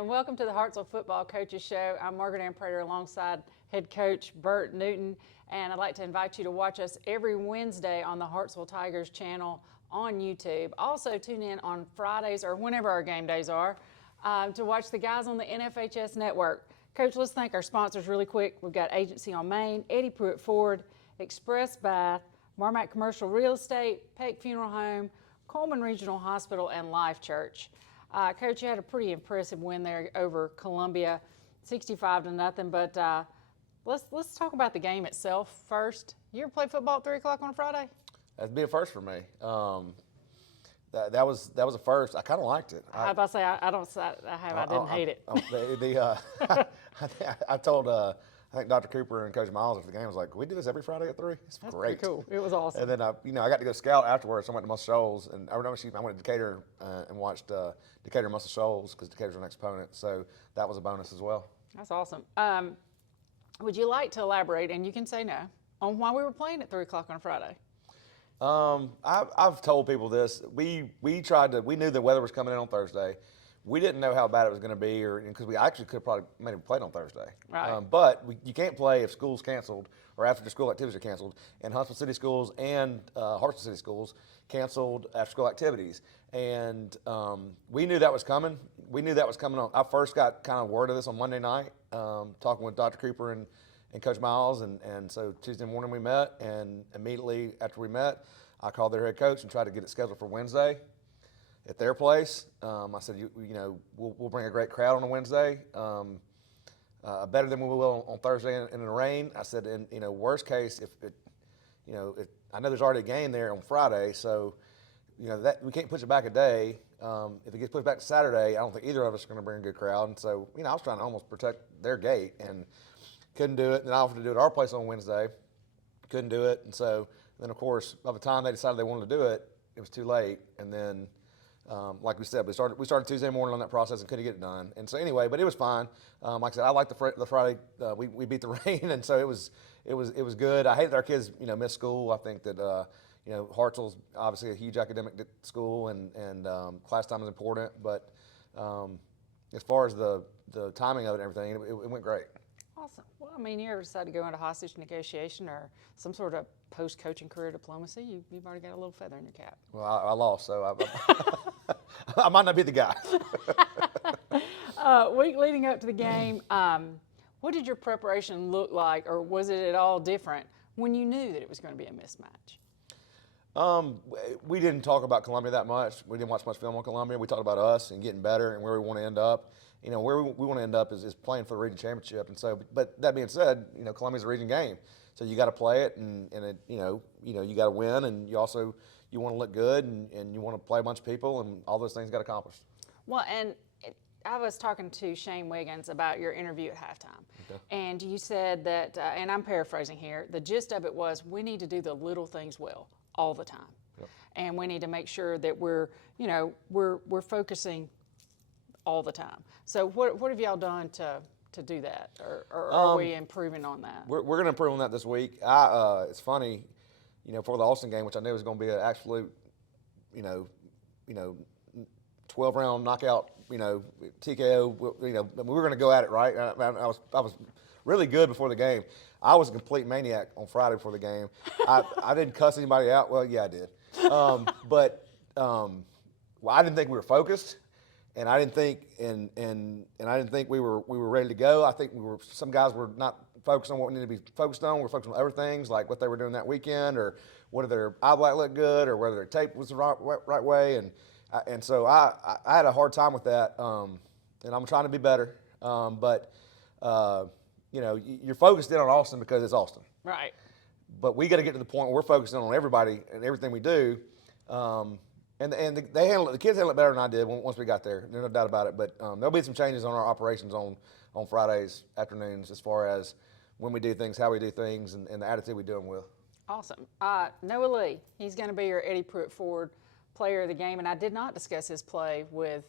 and welcome to the Hartselle Football Coaches Show. I'm Margaret Ann Prater alongside head coach Bert Newton, and I'd like to invite you to watch us every Wednesday on the Hartselle Tigers channel on YouTube. Also tune in on Fridays or whenever our game days are to watch the guys on the NFHS network. Coach, let's thank our sponsors really quick. We've got Agency on Main, Eddie Pruitt Ford, Express Bath, Marmac Commercial Real Estate, Peck Funeral Home, Coleman Regional Hospital, and Life Church. Coach, you had a pretty impressive win there over Columbia, 65-0. But let's talk about the game itself first. You ever play football at 3 o'clock on a Friday? That'd be a first for me. That was a first. I kind of liked it. I was about to say I didn't hate it. I told I think Dr. Cooper and Coach Miles after the game was like, "We do this every Friday at 3. It's That's great." Pretty cool. It was awesome. And then I got to go scout afterwards. So I went to Muscle Shoals, and I went to Decatur and watched Decatur Muscle Shoals because Decatur's our next opponent. So that was a bonus as well. That's awesome. Would you like to elaborate, and you can say no, on why we were playing at 3 o'clock on a Friday? I've told people this. We knew the weather was coming in on Thursday. We didn't know how bad it was going to be, or because we actually could have probably made it played on Thursday. Right. But you can't play if school's canceled or after the school activities are canceled. And Huntsville City Schools and Hartselle City Schools canceled after school activities. And we knew that was coming. We knew that was coming on. I first got kind of word of this on Monday night, talking with Dr. Cooper and Coach Miles. And so Tuesday morning we met, and immediately after we met, I called their head coach and tried to get it scheduled for Wednesday at their place. I said, we'll bring a great crowd on a Wednesday, better than we will on Thursday in the rain. I said, and worst case, I know there's already a game there on Friday, so that we can't push it back a day. If it gets pushed back to Saturday, I don't think either of us are going to bring a good crowd. And so, I was trying to almost protect their gate and couldn't do it. Then I offered to do it at our place on Wednesday, couldn't do it. And so then, of course, by the time they decided they wanted to do it, it was too late. And then, like we said, we started Tuesday morning on that process and couldn't get it done. And so anyway, but it was fine. Like I said, I liked the Friday. We beat the rain, and so it was good. I hated our kids, miss school. I think that Hartselle's obviously a huge academic school, and class time is important. But as far as the timing of it and everything, it went great. Awesome. Well, you ever decide to go into hostage negotiation or some sort of post-coaching career diplomacy, you've already got a little feather in your cap. Well, I lost, so I might not be the guy. Week leading up to the game, what did your preparation look like, or was it at all different when you knew that it was going to be a mismatch? We didn't talk about Columbia that much. We didn't watch much film on Columbia. We talked about us and getting better and where we want to end up. Where we want to end up is playing for the region championship. And so, but that being said, Columbia's a region game, so you got to play it, and you got to win, and you want to look good, and you want to play a bunch of people, and all those things got accomplished. Well, and I was talking to Shane Wiggins about your interview at halftime, okay. And you said that, and I'm paraphrasing here, the gist of it was we need to do the little things well all the time, yep. And we need to make sure that we're focusing all the time. So what have y'all done to do that, or are we improving on that? We're going to improve on that this week. It's funny, for the Austin game, which I knew was going to be an absolute, 12-round knockout, TKO. We were going to go at it, right? I was really good before the game. I was a complete maniac on Friday before the game. I didn't cuss anybody out. Well, yeah, I did. But I didn't think we were focused. And I didn't think, and I didn't think we were ready to go. I think some guys were not focused on what we needed to be focused on. We're focused on other things, like what they were doing that weekend, or whether their eye black looked good, or whether their tape was the right way. And so I had a hard time with that. And I'm trying to be better. But you're focused in on Austin because it's Austin. Right. But we got to get to the point where we're focusing on everybody and everything we do. And they handle it. The kids handle it better than I did once we got there. There's no doubt about it. But there'll be some changes on our operations on Fridays afternoons as far as when we do things, how we do things, and the attitude we do them with. Awesome. Noah Lee, he's going to be your Eddie Pruitt Ford Player of the Game, and I did not discuss his play with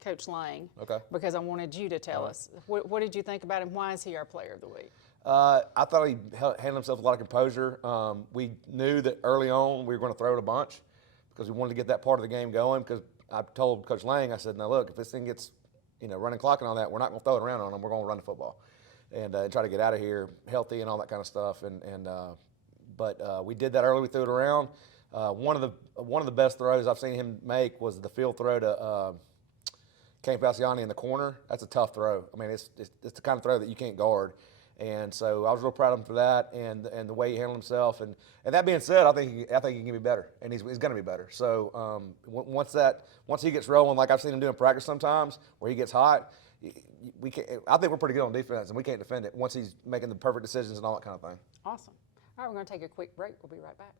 Coach Lang, okay, because I wanted you to tell us. What did you think about him? Why is he our Player of the Week? I thought he handled himself with a lot of composure. We knew that early on we were going to throw it a bunch, because we wanted to get that part of the game going, because I told Coach Lang, I said, now look, if this thing gets running clock and all that, we're not going to throw it around on them. We're going to run the football and try to get out of here healthy and all that kind of stuff. But we did that early. We threw it around. One of the best throws I've seen him make was the field throw to Kane Falciani in the corner. That's a tough throw. I mean, it's the kind of throw that you can't guard. And so I was real proud of him for that and the way he handled himself. And that being said, I think he can be better, and he's going to be better. So once he gets rolling, like I've seen him do in practice sometimes, where he gets hot, I think we're pretty good on defense, and we can't defend it once he's making the perfect decisions and all that kind of thing. Awesome. All right, we're going to take a quick break. We'll be right back.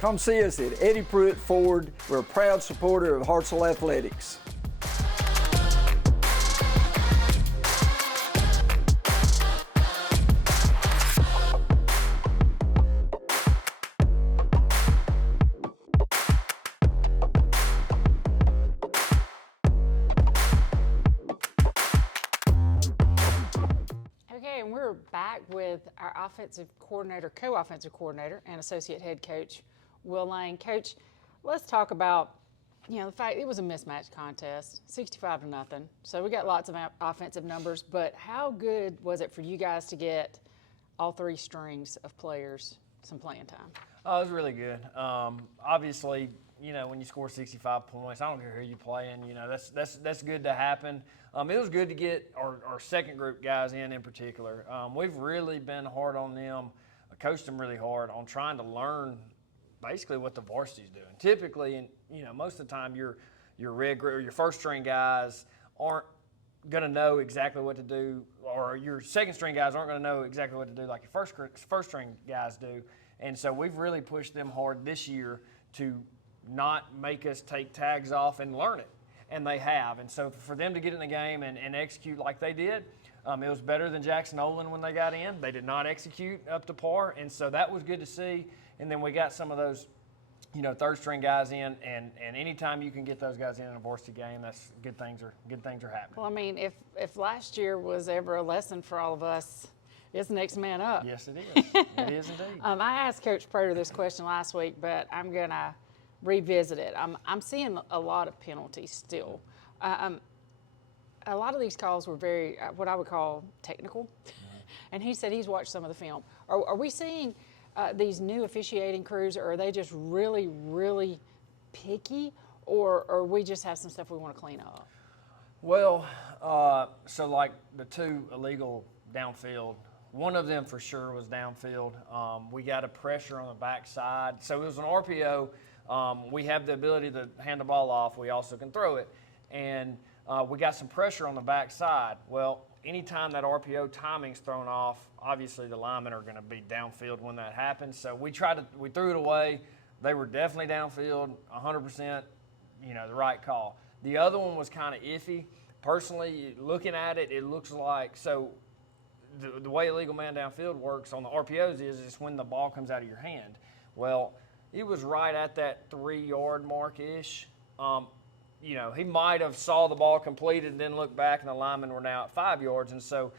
Come see us at Eddie Pruitt Ford. We're a proud supporter of Hartselle Athletics. Okay, and we're back with our offensive coordinator, co-offensive coordinator, and associate head coach, Will Lane. Coach, let's talk about, the fact it was a mismatch contest, 65-0. So we got lots of offensive numbers, but how good was it for you guys to get all three strings of players some playing time? Oh, it was really good. Obviously, when you score 65 points, I don't care who you playing, that's good to happen. It was good to get our second group guys in particular. We've really been hard on them, coached them really hard on trying to learn basically what the varsity's doing. Typically, and most of the time, your red or your first string guys aren't going to know exactly what to do, or your second string guys aren't going to know exactly what to do like your first string guys do. And so we've really pushed them hard this year to not make us take tags off and learn it, and they have. And so for them to get in the game and execute like they did, it was better than Jackson Olin when they got in. They did not execute up to par, and so that was good to see. And then we got some of those, third string guys in, and anytime you can get those guys in a varsity game, that's good things are happening. Well, I mean, if last year was ever a lesson for all of us, it's next man up. Yes, it is. It is indeed. I asked Coach Prater this question last week, but I'm going to revisit it. I'm seeing a lot of penalties still. A lot of these calls were very, what I would call technical. Mm-hmm. And he said he's watched some of the film. Are we seeing these new officiating crews, or are they just really, really picky, or we just have some stuff we want to clean up? Well, so like the two illegal downfield, one of them for sure was downfield. We got a pressure on the backside. So it was an RPO. We have the ability to hand the ball off. We also can throw it. And we got some pressure on the backside. Well, anytime that RPO timing's thrown off, obviously the linemen are going to be downfield when that happens. So we threw it away. They were definitely downfield, 100%, the right call. The other one was kind of iffy. Personally, looking at it, it looks like, so the way illegal man downfield works on the RPOs is when the ball comes out of your hand. Well, it was right at that 3-yard mark-ish. He might have saw the ball completed and then looked back, and the linemen were now at 5 yards. And so,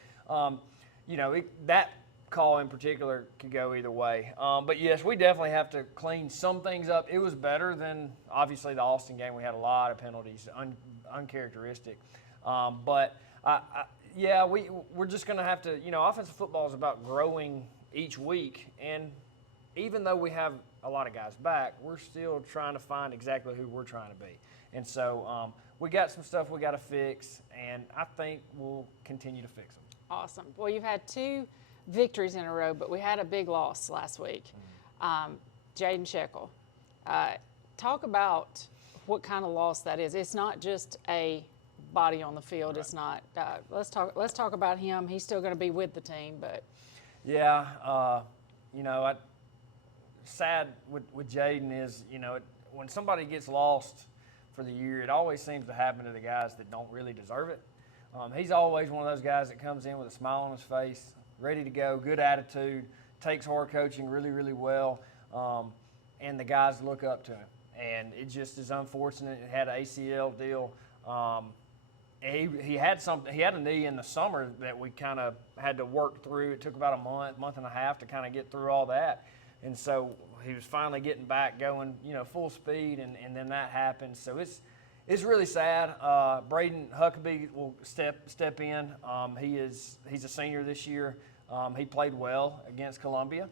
that call in particular could go either way. But, yes, we definitely have to clean some things up. It was better than, obviously, the Austin game. We had a lot of penalties, uncharacteristic. But, we're just going to have to, offensive football is about growing each week. And even though we have a lot of guys back, we're still trying to find exactly who we're trying to be. And so we got some stuff we got to fix, and I think we'll continue to fix them. Awesome. Well, you've had 2 victories in a row, but we had a big loss last week. Jaden Shekel. Talk about what kind of loss that is. It's not just a body on the field. Right. It's not. Let's talk about him. He's still going to be with the team, but. Yeah, sad with Jaden is, when somebody gets lost for the year, it always seems to happen to the guys that don't really deserve it. He's always one of those guys that comes in with a smile on his face, ready to go, good attitude, takes hard coaching really, really well, and the guys look up to him. And it just is unfortunate. It had an ACL deal. He had a knee in the summer that we kind of had to work through. It took about a month and a half to kind of get through all that. And so he was finally getting back going, full speed, and then that happened. So it's really sad. Braden Huckabee will step in. He's a senior this year. He played well against Columbia.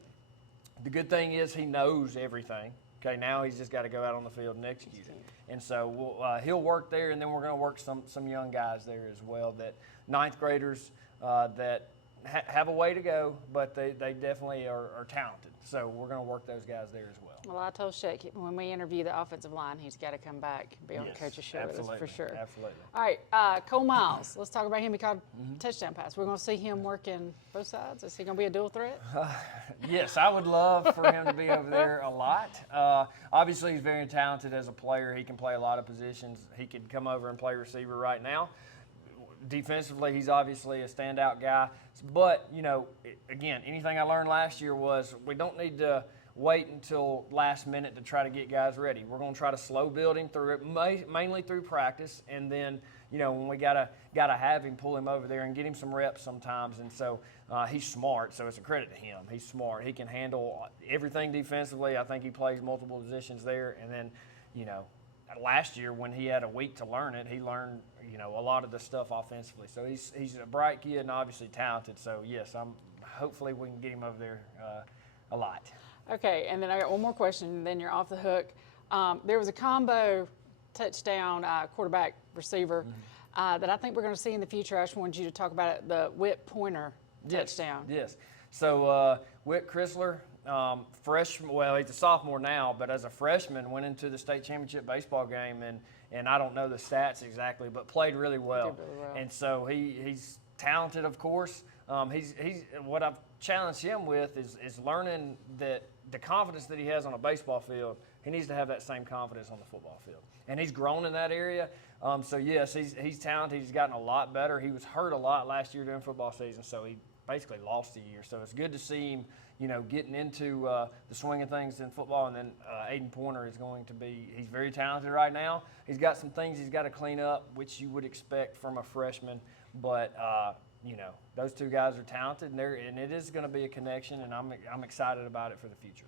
The good thing is he knows everything. Okay, now he's just got to go out on the field and execute it. And so he'll work there, and then we're going to work some young guys there as well, that ninth graders that have a way to go, but they definitely are talented. So we're going to work those guys there as well. Well, I told Shaq when we interview the offensive line, he's got to come back and be on the coach's show with us for sure. Absolutely. All right, Cole Miles. Let's talk about him. He caught a touchdown pass. We're going to see him working both sides. Is he going to be a dual threat? Yes, I would love for him to be over there a lot. Obviously, he's very talented as a player. He can play a lot of positions. He could come over and play receiver right now. Defensively, he's obviously a standout guy. But, again, anything I learned last year was we don't need to wait until last minute to try to get guys ready. We're going to try to slow build him through it, mainly through practice, and then when we gotta have him, pull him over there and get him some reps sometimes. And so he's smart, so it's a credit to him. He's smart. He can handle everything defensively. I think he plays multiple positions there. And then last year when he had a week to learn it, he learned a lot of the stuff offensively. So he's a bright kid and obviously talented. So yes, hopefully we can get him over there a lot. Okay, and then I got one more question, and then you're off the hook. There was a combo touchdown quarterback receiver that I think we're going to see in the future. I just wanted you to talk about it, the Whit Pointer touchdown. Yes. So Whit Chrysler, freshman, well, he's a sophomore now, but as a freshman went into the state championship baseball game, and I don't know the stats exactly, but played really well. Did really well. And so he's talented, of course. He's what I've challenged him with is learning that the confidence that he has on a baseball field, he needs to have that same confidence on the football field. And he's grown in that area. So yes, he's talented. He's gotten a lot better. He was hurt a lot last year during football season, so he basically lost a year. So it's good to see him, getting into the swing of things in football. And then Aiden Pointer is going to be, he's very talented right now. He's got some things he's got to clean up, which you would expect from a freshman. But, those two guys are talented, and it is going to be a connection, and I'm excited about it for the future.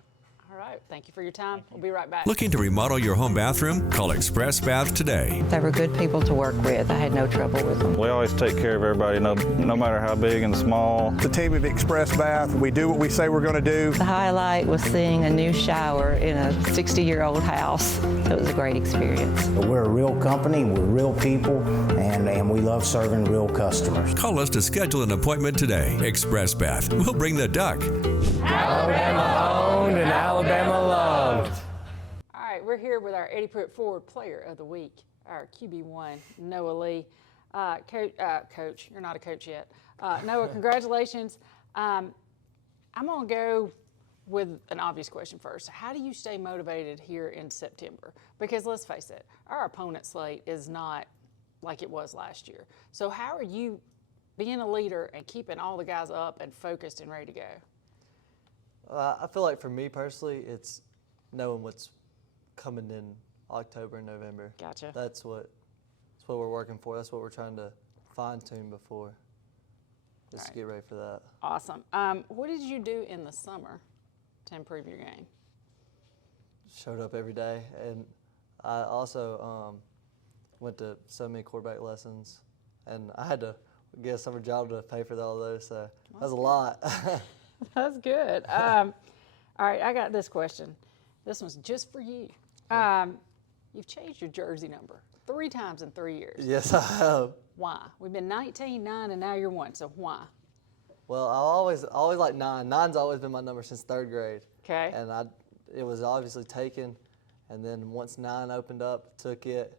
All right, thank you for your time. We'll be right back. Looking to remodel your home bathroom? Call Express Bath today. They were good people to work with. I had no trouble with them. We always take care of everybody, no matter how big and small. The team of Express Bath, we do what we say we're going to do. The highlight was seeing a new shower in a 60-year-old house. So it was a great experience. We're a real company, we're real people, and we love serving real customers. Call us to schedule an appointment today. Express Bath. We'll bring the duck. Alabama owned and Alabama loved. All right, we're here with our Eddie Pruitt Forward Player of the Week, our QB1, Noah Lee. Coach, you're not a coach yet. Noah, congratulations. I'm going to go with an obvious question first. How do you stay motivated here in September? Because let's face it, our opponent slate is not like it was last year. So how are you being a leader and keeping all the guys up and focused and ready to go? I feel like for me personally, it's knowing what's coming in October and November. Gotcha. That's what we're working for. That's what we're trying to fine-tune before, just to get ready for that. Awesome. What did you do in the summer to improve your game? Showed up every day, and I also went to so many quarterback lessons, and I had to get a summer job to pay for all those, so that was a lot. That's good. All right, I got this question. This one's just for you. You've changed your jersey number 3 times in 3 years. Yes, I have. Why? We've been 19, 9, and now you're 1, so why? Well, I always like 9. 9's always been my number since 3rd grade. Okay. And it was obviously taken, and then once 9 opened up, took it.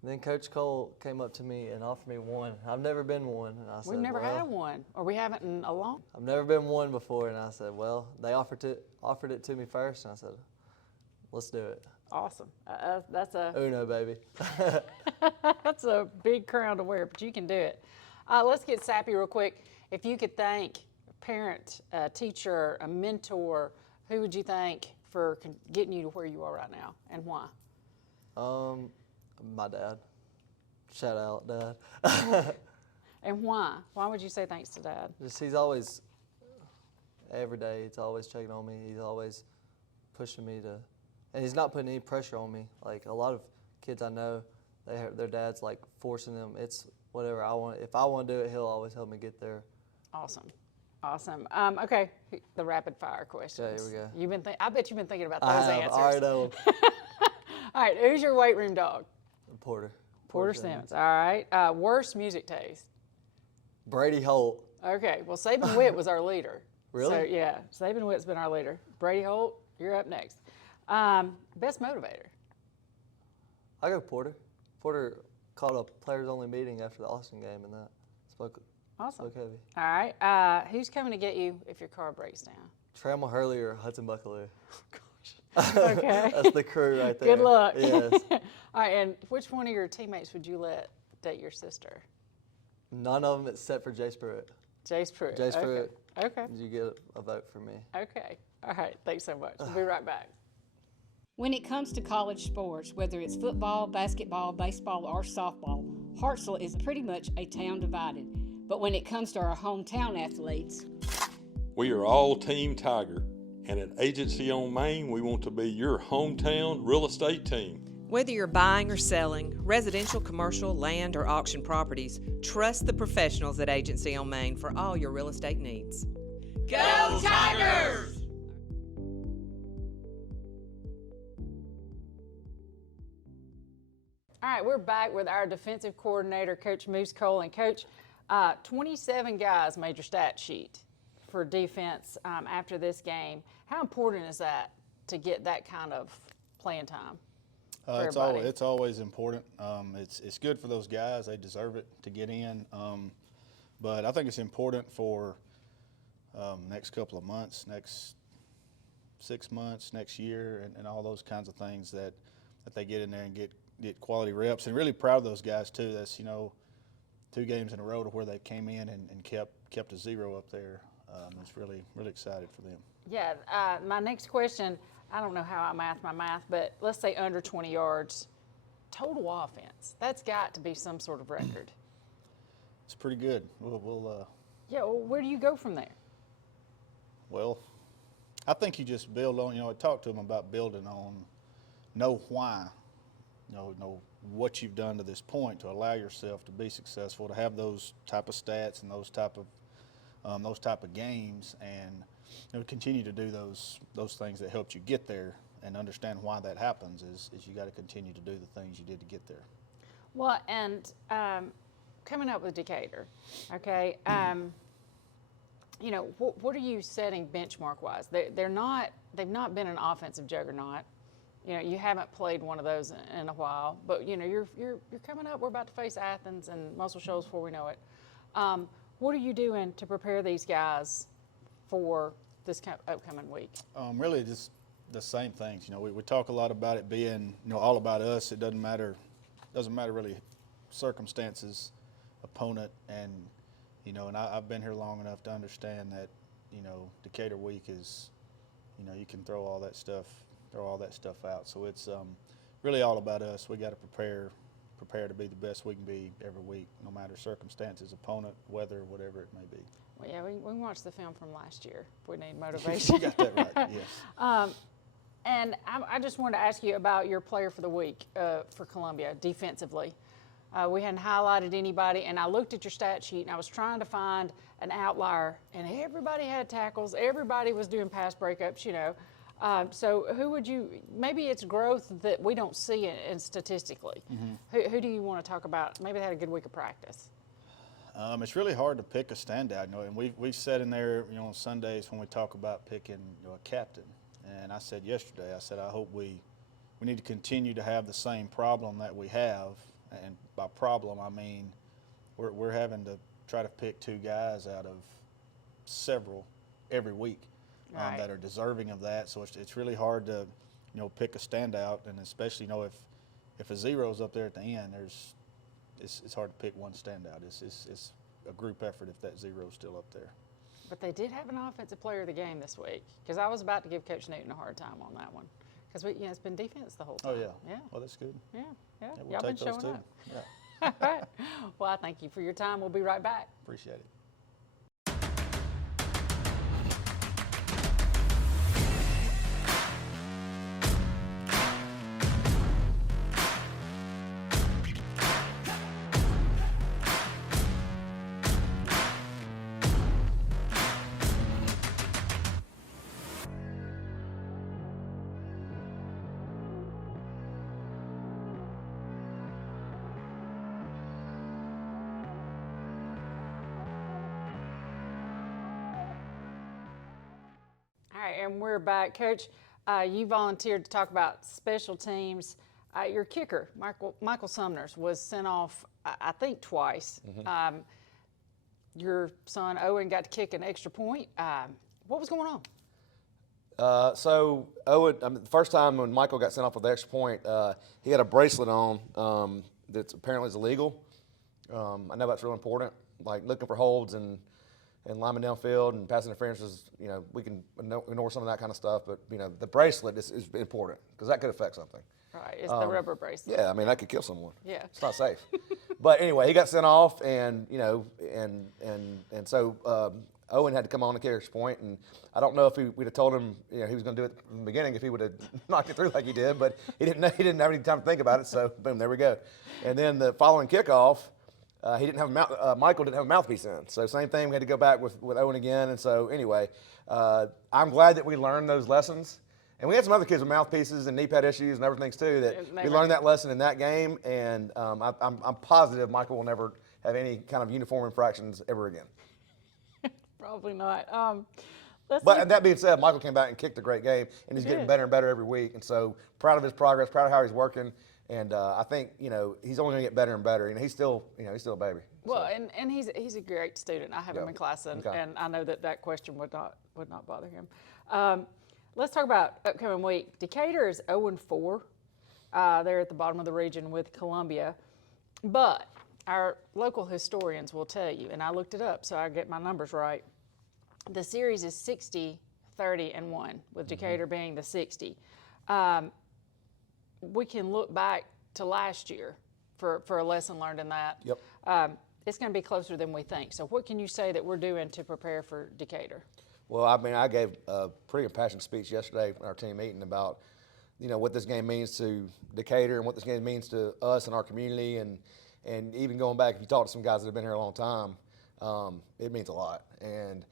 And then Coach Cole came up to me and offered me 1. I've never been 1. And I said, We've never had 1, or we haven't in a long. I've never been 1 before, and I said, well, they offered it to me first, and I said, let's do it. Awesome. That's a Uno, baby. that's a big crown to wear, but you can do it. Let's get sappy real quick. If you could thank a parent, a teacher, a mentor, who would you thank for getting you to where you are right now, and why? My dad. Shout out, Dad. And why? Why would you say thanks to Dad? Just he's always, every day, he's always checking on me. He's always pushing me to, and he's not putting any pressure on me. Like a lot of kids I know, their dad's like forcing them. It's whatever I want. If I want to do it, he'll always help me get there. Awesome. Awesome. Okay, the rapid fire questions. Okay, here we go. I bet you've been thinking about those I have. answers. I already know. All right, who's your weight room dog? Porter. Porter Simmons. All right. Worst music taste? Brady Holt. Okay. Well, Saban Witt was our leader. Really? So yeah, Saban Witt's been our leader. Brady Holt, you're up next. Best motivator? I go Porter. Porter called a players-only meeting after the Austin game, and that spoke heavy. All right. Who's coming to get you if your car breaks down? Trammell Hurley or Hudson Buckaloo. Okay. That's the crew right there. Good luck. Yes. All right. And which one of your teammates would you let date your sister? None of them except for Jace Pruitt. Jace Pruitt. Jace Pruitt. Okay. You get a vote for me. Okay. All right. Thanks so much. We'll be right back. When it comes to college sports, whether it's football, basketball, baseball, or softball, Hartselle is pretty much a town divided. But when it comes to our hometown athletes, we are all Team Tiger, and at Agency on Main, we want to be your hometown real estate team. Whether you're buying or selling, residential, commercial, land, or auction properties, trust the professionals at Agency on Main for all your real estate needs. Go Tigers! All right, we're back with our defensive coordinator, Coach Moose Coen. And Coach, 27 guys made your stat sheet for defense after this game. How important is that to get that kind of playing time? It's always important. It's good for those guys. They deserve it to get in. But I think it's important for next couple of months, next 6 months, next year, and all those kinds of things that they get in there and get quality reps. And really proud of those guys too. That's 2 games in a row to where they came in and kept a 0 up there. It's really excited for them. Yeah. My next question. I don't know how I math my math, but let's say under 20 yards total offense. That's got to be some sort of record. It's pretty good. We'll yeah. Well, where do you go from there? Well, I think you just build on. I talked to them about building on. Know why. Know what you've done to this point to allow yourself to be successful, to have those type of stats and those type of games, and continue to do those things that helped you get there, and understand why that happens is you got to continue to do the things you did to get there. Well, and coming up with Decatur, okay, what are you setting benchmark wise? They've not been an offensive juggernaut. You haven't played one of those in a while, but you're coming up. We're about to face Athens and Muscle Shoals before we know it. What are you doing to prepare these guys for this upcoming week? Really, just the same things. We talk a lot about it being all about us. It doesn't matter really circumstances, opponent, and and I've been here long enough to understand that Decatur week is you can throw all that stuff out. So it's really all about us. We got to prepare to be the best we can be every week, no matter circumstances, opponent, weather, whatever it may be. Well, yeah, we can watch the film from last year if we need motivation. You got that right, yes. And I just wanted to ask you about your player for the week for Columbia defensively. We hadn't highlighted anybody, and I looked at your stat sheet, and I was trying to find an outlier, and everybody had tackles. Everybody was doing pass breakups, So who would you – maybe it's growth that we don't see in statistically. Mm-hmm. Who do you want to talk about? Maybe they had a good week of practice. It's really hard to pick a standout, and we've said in there, on Sundays when we talk about picking a captain. And I said yesterday, I hope we need to continue to have the same problem that we have. And by problem, I mean we're having to try to pick 2 guys out of several every week. Right. That are deserving of that, so it's really hard to, pick a standout, and especially if a 0's up there at the end, it's hard to pick one standout. It's a group effort if that 0's still up there. But they did have an offensive player of the game this week, because I was about to give Coach Newton a hard time on that one, because it's been defense the whole time. Oh yeah. Yeah. Well, that's good. Yeah. We'll Y'all been take those showing too. up. Yeah. All right. Well, I thank you for your time. We'll be right back. Appreciate it. and we're back. Coach, you volunteered to talk about special teams. Your kicker, Michael Sumners, was sent off, I think, twice. Your son, Owen, got to kick an extra point. What was going on? So Owen, the first time when Michael got sent off with the extra point, he had a bracelet on that apparently is illegal. I know that's real important, like looking for holds and linemen downfield and pass interferences. We can ignore some of that kind of stuff, but the bracelet is important because that could affect something. Right, it's the rubber bracelet. Yeah, I mean that could kill someone. Yeah, it's not safe. But anyway, he got sent off, and so Owen had to come on the kicker's point, and I don't know if we'd have told him he was going to do it from the beginning if he would have knocked it through like he did, but he didn't have any time to think about it. So boom, there we go. And then the following kickoff, Michael didn't have a mouthpiece in, so same thing. We had to go back with Owen again, and so anyway, I'm glad that we learned those lessons. And we had some other kids with mouthpieces and knee pad issues and other things too that we learned that lesson in that game. And I'm positive Michael will never have any kind of uniform infractions ever again. Probably not. But that being said, Michael came back and kicked a great game, and he's getting better and better every week. And so proud of his progress, proud of how he's working. And I think he's only going to get better and better. He's still a baby. Well, so. and he's a great student. I have him in class, and I know that question would not bother him. Let's talk about upcoming week. Decatur is 0-4. They're at the bottom of the region with Columbia. But our local historians will tell you, and I looked it up so I get my numbers right, the series is 60-30-1, with Decatur being the 60. We can look back to last year for a lesson learned in that. Yep. It's going to be closer than we think. So what can you say that we're doing to prepare for Decatur? Well, I mean, I gave a pretty impassioned speech yesterday in our team meeting about, what this game means to Decatur and what this game means to us and our community, and even going back, if you talk to some guys that have been here a long time, it means a lot. And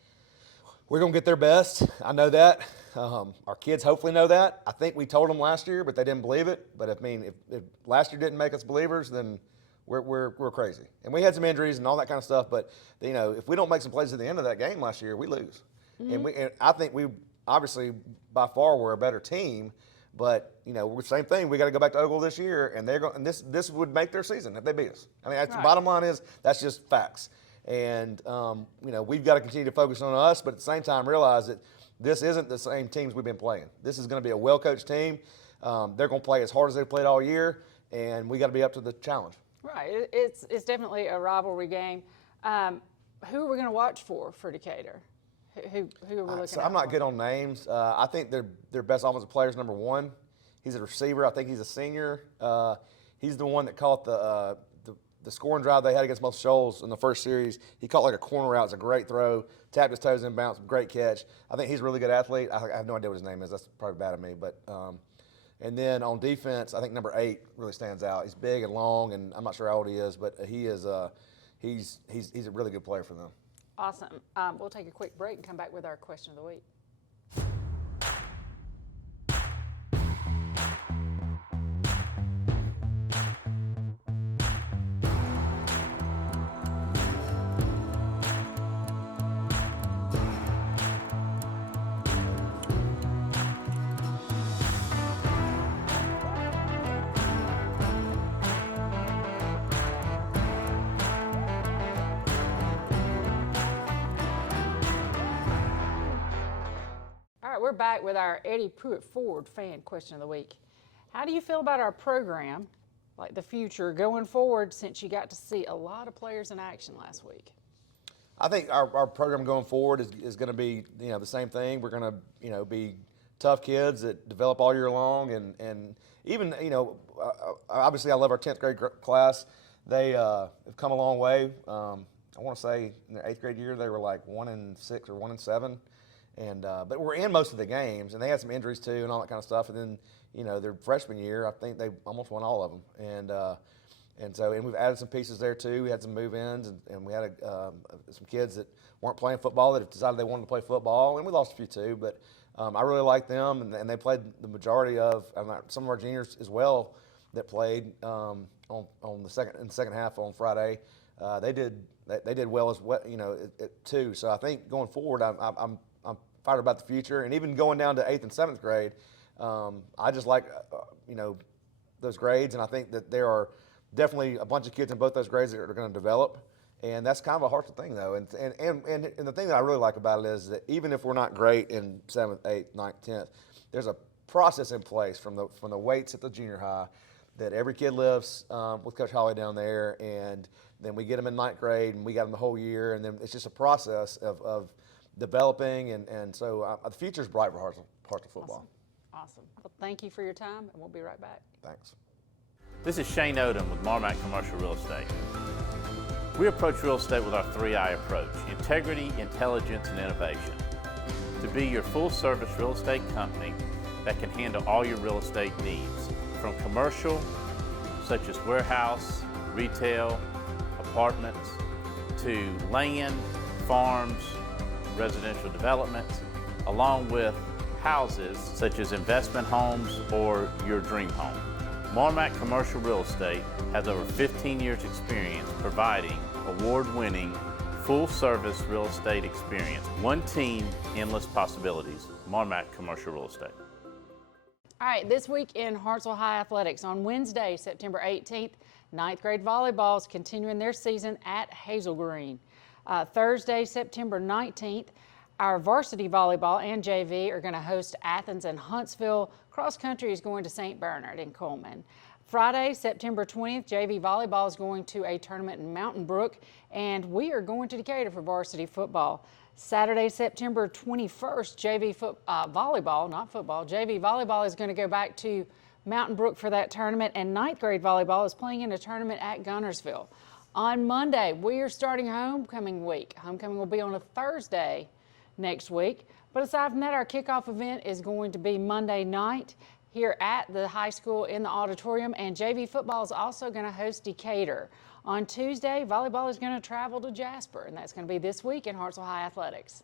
we're going to get their best. I know that. Our kids hopefully know that. I think we told them last year, but they didn't believe it. But if last year didn't make us believers, then we're crazy. And we had some injuries and all that kind of stuff. But if we don't make some plays at the end of that game last year, we lose. Mm-hmm. And I think we obviously by far were a better team. But same thing. We got to go back to Ogle this year, and they're going. And this would make their season if they beat us. I mean, the bottom line is that's just facts. And we've got to continue to focus on us, but at the same time realize that this isn't the same teams we've been playing. This is going to be a well-coached team. They're going to play as hard as they've played all year, and we got to be up to the challenge. Right. It's definitely a rivalry game. Who are we going to watch for Decatur? Who are we looking at? I'm not good on names. I think their best offensive player is number 1. He's a receiver. I think he's a senior. He's the one that caught the scoring drive they had against Most Shoals in the first series. He caught like a corner route. It's a great throw. Tapped his toes in bounce. Great catch. I think he's a really good athlete. I have no idea what his name is. That's probably bad of me. But and then on defense, I think number 8 really stands out. He's big and long, and I'm not sure how old he is, but he's a really good player for them. Awesome. We'll take a quick break and come back with our question of the week. We're back with our Eddie Pruitt Ford fan question of the week. How do you feel about our program, like the future, going forward, since you got to see a lot of players in action last week? I think our program going forward is going to be the same thing. We're going to be tough kids that develop all year long, and even obviously I love our 10th grade class. They have come a long way. I want to say in their 8th grade year they were like 1-6 or 1-7. But we're in most of the games, and they had some injuries too and all that kind of stuff. And then, their freshman year, I think they almost won all of them. And we've added some pieces there too. We had some move-ins, and we had some kids that weren't playing football that have decided they wanted to play football, and we lost a few too. But I really like them, and they played the majority of some of our juniors as well that played in the second half on Friday. They did well as well, too. So I think going forward, I'm excited about the future. And even going down to 8th and 7th grade, I just like, those grades. And I think that there are definitely a bunch of kids in both those grades that are going to develop. And that's kind of a Hartselle thing, though. And the thing that I really like about it is that even if we're not great in 7th, 8th, 9th, 10th, there's a process in place from the weights at the junior high that every kid lives with Coach Holly down there, and then we get them in 9th grade, and we got them the whole year, and then it's just a process of developing, and so the future's bright for Hartselle football. Awesome. Well, thank you for your time, and we'll be right back. Thanks. This is Shane Odom with Marmac Commercial Real Estate. We approach real estate with our 3I approach: integrity, intelligence, and innovation. To be your full-service real estate company that can handle all your real estate needs, from commercial, such as warehouse, retail, apartments, to land, farms, residential developments, along with houses, such as investment homes or your dream home. Marmac Commercial Real Estate has over 15 years experience providing award-winning, full-service real estate experience. One team, endless possibilities. Marmac Commercial Real Estate. All right, this week in Hartselle High Athletics, on Wednesday, September 18th, 9th grade volleyball is continuing their season at Hazel Green. Thursday, September 19th, our varsity volleyball and JV are going to host Athens and Huntsville. Cross country is going to St. Bernard in Coleman. Friday, September 20th, JV volleyball is going to a tournament in Mountain Brook, and we are going to Decatur for varsity football. Saturday, September 21st, JV volleyball is going to go back to Mountain Brook for that tournament, and 9th grade volleyball is playing in a tournament at Gunnersville. On Monday, we are starting homecoming week. Homecoming will be on a Thursday next week, but aside from that, our kickoff event is going to be Monday night here at the high school in the auditorium, and JV football is also going to host Decatur. On Tuesday, volleyball is going to travel to Jasper, and that's going to be this week in Hartselle High Athletics.